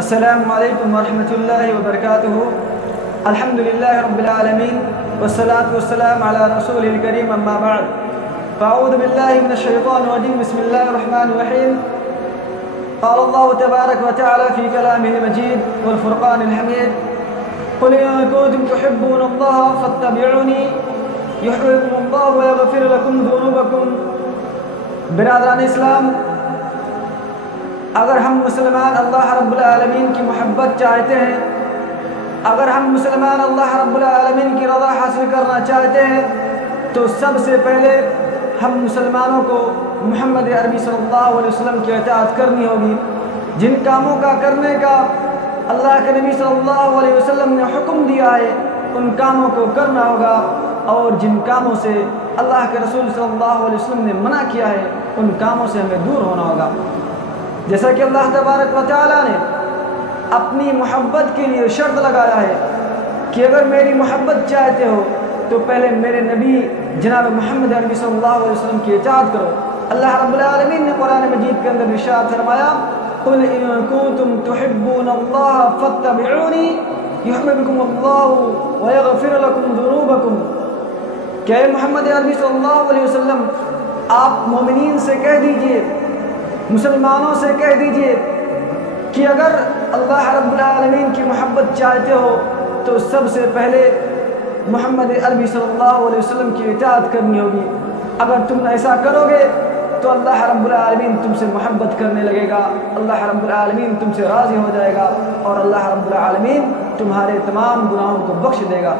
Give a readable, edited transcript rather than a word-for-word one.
السلام علیکم ورحمۃ اللہ وبرکاتہ۔ الحمد للہ رب العالمین والصلاة والسلام علی رسول الکریم، اما بعد فاعوذ باللہ من الشیطان الرجیم، بسم اللہ الرحمن الرحیم۔ قال اللہ تبارک وتعالی فی کلامہ المجید والفرقان الحمید، قل ان کنتم تحبون اللہ فاتبعونی یحببکم اللہ ویغفر لکم ذنوبکم۔ برادران اسلام، اگر ہم مسلمان اللہ رب العالمین کی محبت چاہتے ہیں، اگر ہم مسلمان اللہ رب العالمین کی رضا حاصل کرنا چاہتے ہیں، تو سب سے پہلے ہم مسلمانوں کو محمد عربی صلی اللہ علیہ وسلم کی اطاعت کرنی ہوگی۔ جن کاموں کا کرنے کا اللہ کے نبی صلی اللہ علیہ وسلم نے حکم دیا ہے، ان کاموں کو کرنا ہوگا، اور جن کاموں سے اللہ کے رسول صلی اللہ علیہ وسلم نے منع کیا ہے، ان کاموں سے ہمیں دور ہونا ہوگا۔ جیسا کہ اللہ تبارک و تعالیٰ نے اپنی محبت کے لیے شرط لگایا ہے کہ اگر میری محبت چاہتے ہو تو پہلے میرے نبی جناب محمد عربی صلی اللہ علیہ وسلم کی اطاعت کرو۔ اللہ رب العالمین نے قرآن مجید کے اندر ارشاد فرمایا، قل ان کنتم تحبون اللہ فاتبعونی یحببکم اللہ ویغفر لکم ذنوبکم۔ کہ اے محمد عربی صلی اللہ علیہ وسلم، آپ مومنین سے کہہ دیجئے، مسلمانوں سے کہہ دیجئے کہ اگر اللہ رب العالمین کی محبت چاہتے ہو تو سب سے پہلے محمد عربی صلی اللہ علیہ وسلم کی اطاعت کرنی ہوگی۔ اگر تم ایسا کرو گے تو اللہ رب العالمین تم سے محبت کرنے لگے گا، اللہ رب العالمین تم سے راضی ہو جائے گا، اور اللہ رب العالمین تمہارے تمام گناہوں کو بخش دے گا۔